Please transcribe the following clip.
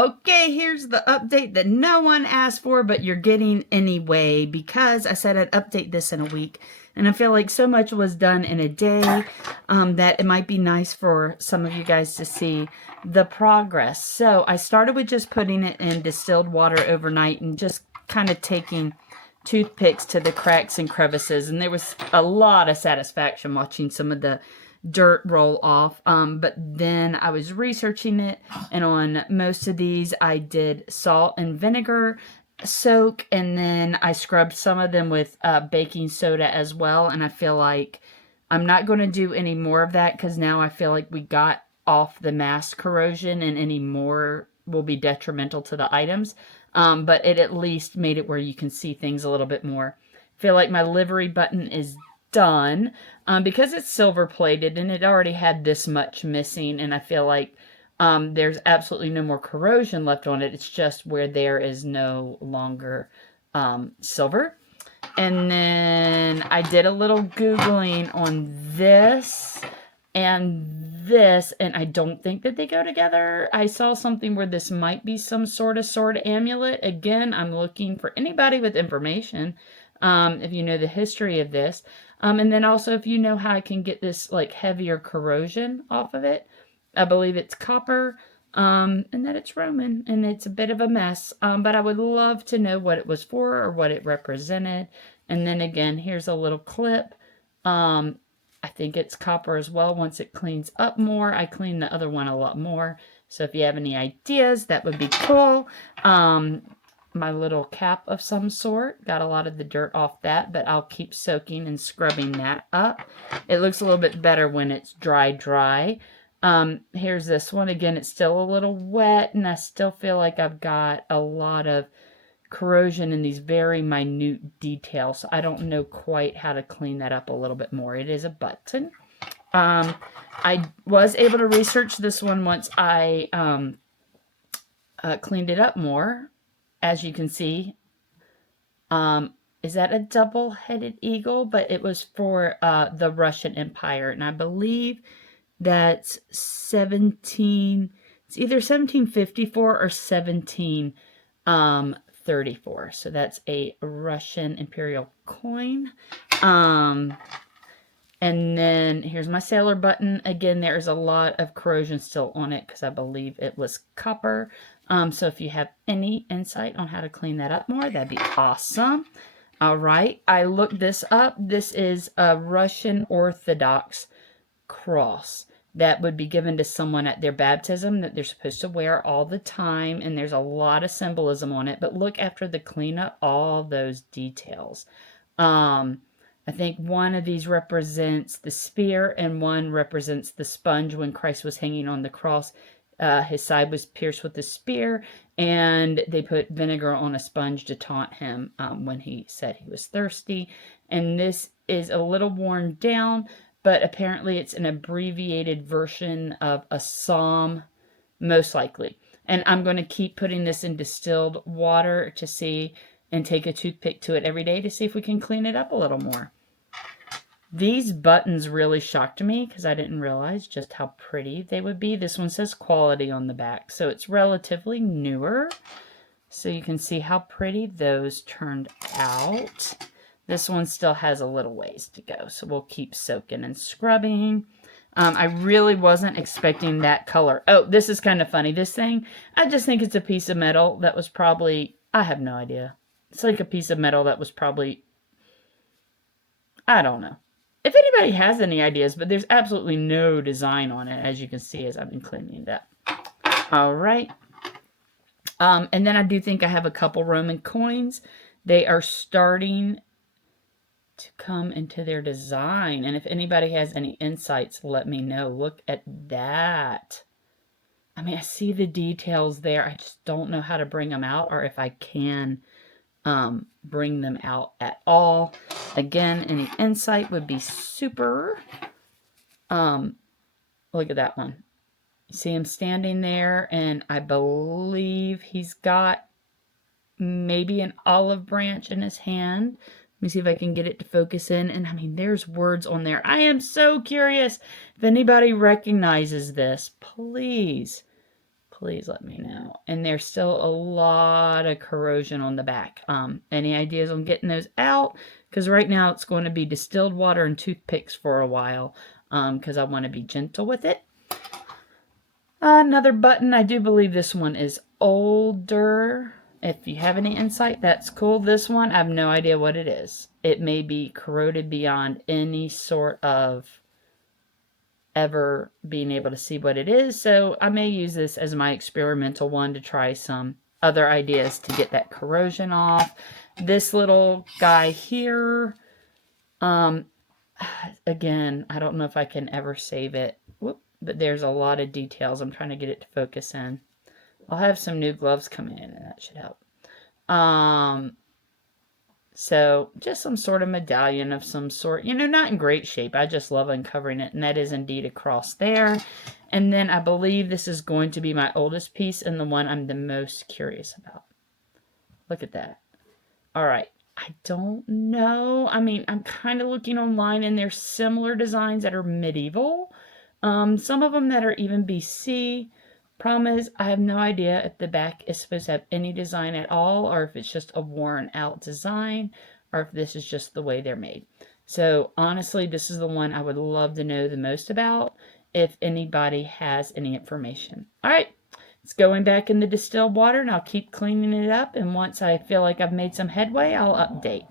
Okay, here's the update that no one asked for, but you're getting anyway, because I said I'd update this in a week. And I feel like so much was done in a day that it might be nice for some of you guys to see the progress. So I started with just putting it in distilled water overnight and just kind of taking toothpicks to the cracks and crevices. And there was a lot of satisfaction watching some of the dirt roll off. But then I was researching it, and on most of these I did salt and vinegar soak, and then I scrubbed some of them with baking soda as well. And I feel like I'm not going to do any more of that, because now I feel like we got off the mass corrosion, and any more will be detrimental to the items. But it at least made it where you can see things a little bit more. I feel like my livery button is done because it's silver plated and it already had this much missing, and I feel like there's absolutely no more corrosion left on it. It's just where there is no longer silver. And then I did a little Googling on this and this, and I don't think that they go together. I saw something where this might be some sort of sword amulet. Again, I'm looking for anybody with information, if you know the history of this. And then also if you know how I can get this like heavier corrosion off of it. I believe it's copper, and that it's Roman, and it's a bit of a mess. But I would love to know what it was for or what it represented. And then again, here's a little clip. I think it's copper as well. Once it cleans up more, I clean the other one a lot more. So if you have any ideas, that would be cool. My little cap of some sort, got a lot of the dirt off that, but I'll keep soaking and scrubbing that up. It looks a little bit better when it's dry. Here's this one. Again, it's still a little wet, and I still feel like I've got a lot of corrosion in these very minute details. So I don't know quite how to clean that up a little bit more. It is a button. I was able to research this one once I cleaned it up more. As you can see, is that a double-headed eagle? But it was for the Russian Empire, and I believe that's 17, it's either 1754 or 1734. So that's a Russian imperial coin. And then here's my sailor button. Again, there's a lot of corrosion still on it because I believe it was copper. So if you have any insight on how to clean that up more, that'd be awesome. All right, I looked this up. This is a Russian Orthodox cross that would be given to someone at their baptism that they're supposed to wear all the time, and there's a lot of symbolism on it. But look, after the cleanup, all those details. I think one of these represents the spear and one represents the sponge. When Christ was hanging on the cross, his side was pierced with the spear, and they put vinegar on a sponge to taunt him when he said he was thirsty. And this is a little worn down, but apparently it's an abbreviated version of a psalm, most likely. And I'm going to keep putting this in distilled water to see, and take a toothpick to it every day to see if we can clean it up a little more. These buttons really shocked me because I didn't realize just how pretty they would be. This one says quality on the back, so it's relatively newer. So you can see how pretty those turned out. This one still has a little ways to go, so we'll keep soaking and scrubbing. I really wasn't expecting that color. Oh, this is kind of funny. This thing, I just think it's a piece of metal that was probably, I have no idea. It's like a piece of metal that was probably, I don't know. If anybody has any ideas, but there's absolutely no design on it, as you can see as I've been cleaning it up. All right. And then I do think I have a couple Roman coins. They are starting to come into their design. And if anybody has any insights, let me know. Look at that. I mean, I see the details there. I just don't know how to bring them out, or if I can bring them out at all. Again, any insight would be super. Look at that one. You see him standing there, and I believe he's got maybe an olive branch in his hand. Let me see if I can get it to focus in. And I mean, there's words on there. I am so curious if anybody recognizes this. Please please let me know. And there's still a lot of corrosion on the back. Any ideas on getting those out? Because right now it's going to be distilled water and toothpicks for a while, because I want to be gentle with it. Another button. I do believe this one is older. If you have any insight, that's cool. This one, I have no idea what it is. It may be corroded beyond any sort of ever being able to see what it is. So I may use this as my experimental one to try some other ideas to get that corrosion off. This little guy here, again, I don't know if I can ever save it. Whoop. But there's a lot of details. I'm trying to get it to focus in. I'll have some new gloves come in, and that should help. So just some sort of medallion of some sort. You know, not in great shape. I just love uncovering it, and that is indeed a cross there. And then I believe this is going to be my oldest piece and the one I'm the most curious about. Look at that. All right. I don't know. I mean, I'm kind of looking online, and there's similar designs that are medieval. Some of them that are even BC. Problem is, I have no idea if the back is supposed to have any design at all, or if it's just a worn out design, or if this is just the way they're made. So honestly, this is the one I would love to know the most about, if anybody has any information. All right, it's going back in the distilled water, and I'll keep cleaning it up, and once I feel like I've made some headway, I'll update.